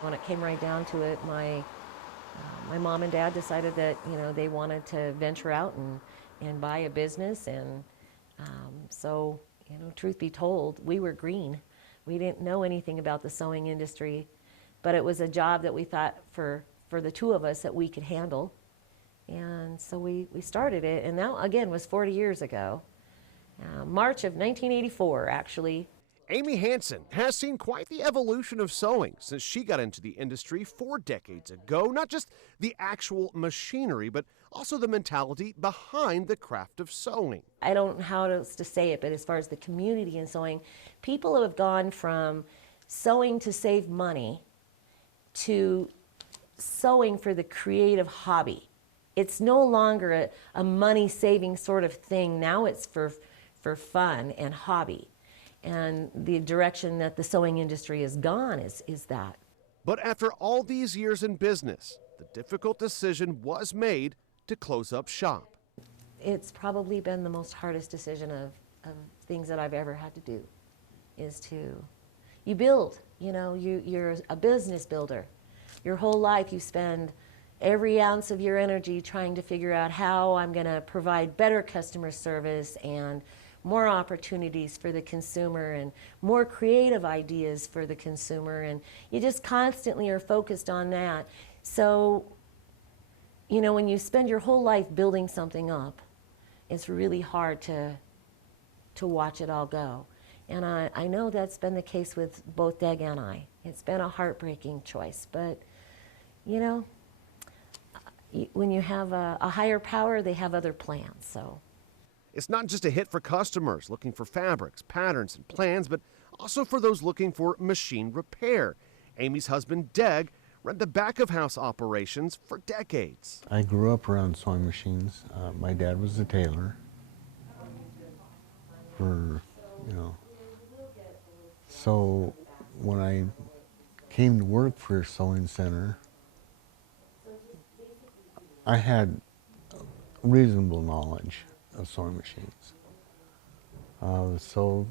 When it came right down to it, my mom and dad decided that, they wanted to venture out and buy a business. And so, truth be told, we were green. We didn't know anything about the sewing industry, but it was a job that we thought for the two of us that we could handle. And so we started it, and that, again, was 40 years ago. March of 1984, actually. Amy Hansen has seen quite the evolution of sewing since she got into the industry 4 decades ago. Not just the actual machinery, but also the mentality behind the craft of sewing. I don't know how else to say it, but as far as the community in sewing, people have gone from sewing to save money to sewing for the creative hobby. It's no longer a money-saving sort of thing. Now it's for fun and hobby. And the direction that the sewing industry has gone is that. But after all these years in business, the difficult decision was made to close up shop. It's probably been the most hardest decision of things that I've ever had to do, is you build, you're a business builder. Your whole life you spend every ounce of your energy trying to figure out how I'm going to provide better customer service and more opportunities for the consumer and more creative ideas for the consumer, and you just constantly are focused on that. So, when you spend your whole life building something up, it's really hard to watch it all go. And I know that's been the case with both Deg and I. It's been a heartbreaking choice, but when you have a higher power, they have other plans. So it's not just a hit for customers looking for fabrics, patterns, and plans, but also for those looking for machine repair. Amy's husband, Deg, ran the back-of-house operations for decades. I grew up around sewing machines. My dad was a tailor So when I came to work for a sewing center, I had reasonable knowledge of sewing machines. So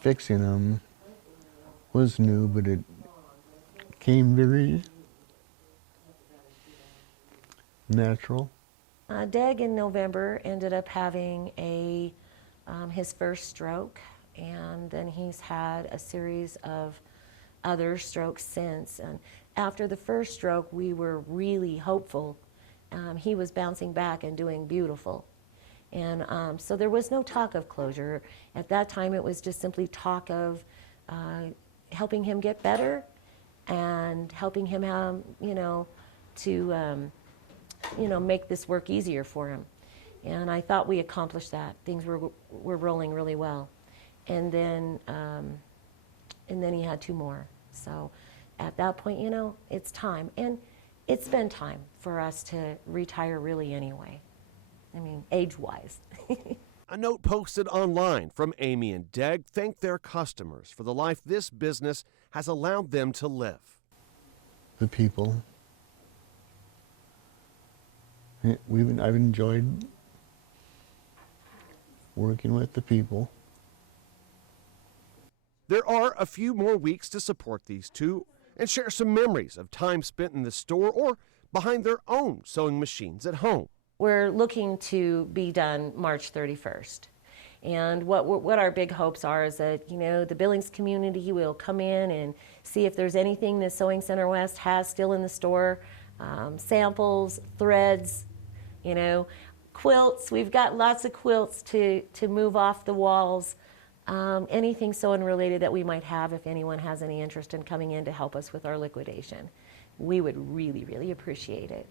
fixing them was new, but it came very natural. Deg in November ended up having his first stroke, and then he's had a series of other strokes since. And after the first stroke, we were really hopeful. He was bouncing back and doing beautiful. And so there was no talk of closure. At that time, it was just simply talk of helping him get better and helping him to make this work easier for him. And I thought we accomplished that. Things were rolling really well. And then he had 2 more. So at that point, it's time. And it's been time for us to retire really anyway. I mean, age-wise. A note posted online from Amy and Deg thanked their customers for the life this business has allowed them to live. The people. I've enjoyed working with the people. There are a few more weeks to support these two and share some memories of time spent in the store or behind their own sewing machines at home. We're looking to be done March 31st. And what our big hopes are is that, the Billings community will come in and see if there's anything that Sewing Center West has still in the store, samples, threads, quilts. We've got lots of quilts to move off the walls. Anything sewing related that we might have, if anyone has any interest in coming in to help us with our liquidation. We would really, really appreciate it.